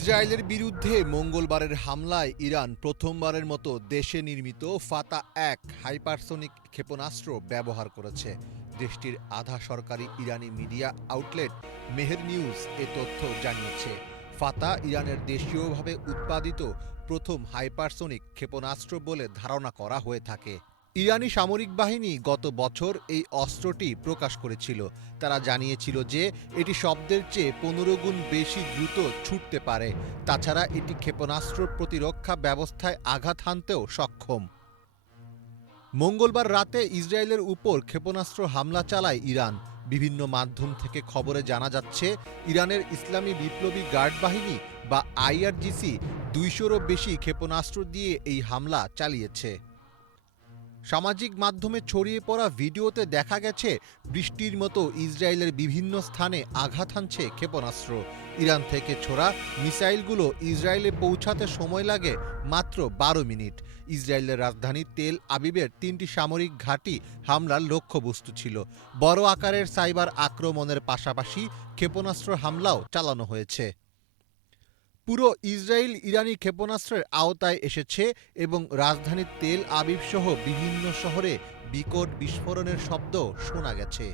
ইসরায়েলের বিরুদ্ধে মঙ্গলবারের হামলায় ইরান প্রথমবারের মতো দেশে নির্মিত ফাতা এক হাইপারসোনিক ক্ষেপণাস্ত্র ব্যবহার করেছে। দেশটির আধা সরকারি ইরানি মিডিয়া আউটলেট মেহের নিউজ এ তথ্য জানিয়েছে। ফাতা ইরানের দেশীয়ভাবে উৎপাদিত প্রথম হাইপারসোনিক ক্ষেপণাস্ত্র বলে ধারণা করা হয়ে থাকে। ইরানি সামরিক বাহিনী গত বছর এই অস্ত্রটি প্রকাশ করেছিল। তারা জানিয়েছিল যে এটি শব্দের চেয়ে পনেরো গুণ বেশি দ্রুত ছুটতে পারে। তাছাড়া এটি ক্ষেপণাস্ত্র প্রতিরক্ষা ব্যবস্থায় আঘাত হানতেও সক্ষম। মঙ্গলবার রাতে ইসরায়েলের উপর ক্ষেপণাস্ত্র হামলা চালায় ইরান। বিভিন্ন মাধ্যম থেকে খবরে জানা যাচ্ছে, ইরানের ইসলামী বিপ্লবী গার্ড বাহিনী বা আইআরজিসি দুইশোরও বেশি ক্ষেপণাস্ত্র দিয়ে এই হামলা চালিয়েছে। সামাজিক মাধ্যমে ছড়িয়ে পড়া ভিডিওতে দেখা গেছে, বৃষ্টির মতো ইসরায়েলের বিভিন্ন স্থানে আঘাত হানছে ক্ষেপণাস্ত্র। ইরান থেকে ছোড়া মিসাইলগুলো ইসরায়েলে পৌঁছাতে সময় লাগে মাত্র বারো মিনিট। ইসরায়েলের রাজধানী তেল আবিবের তিনটি সামরিক ঘাঁটি হামলার লক্ষ্যবস্তু ছিল। বড় আকারের সাইবার আক্রমণের পাশাপাশি ক্ষেপণাস্ত্র হামলাও চালানো হয়েছে। পুরো ইসরায়েল ইরানি ক্ষেপণাস্ত্রের আওতায় এসেছে এবং রাজধানী তেল আবিব সহ বিভিন্ন শহরে বিকট বিস্ফোরণের শব্দ শোনা গেছে।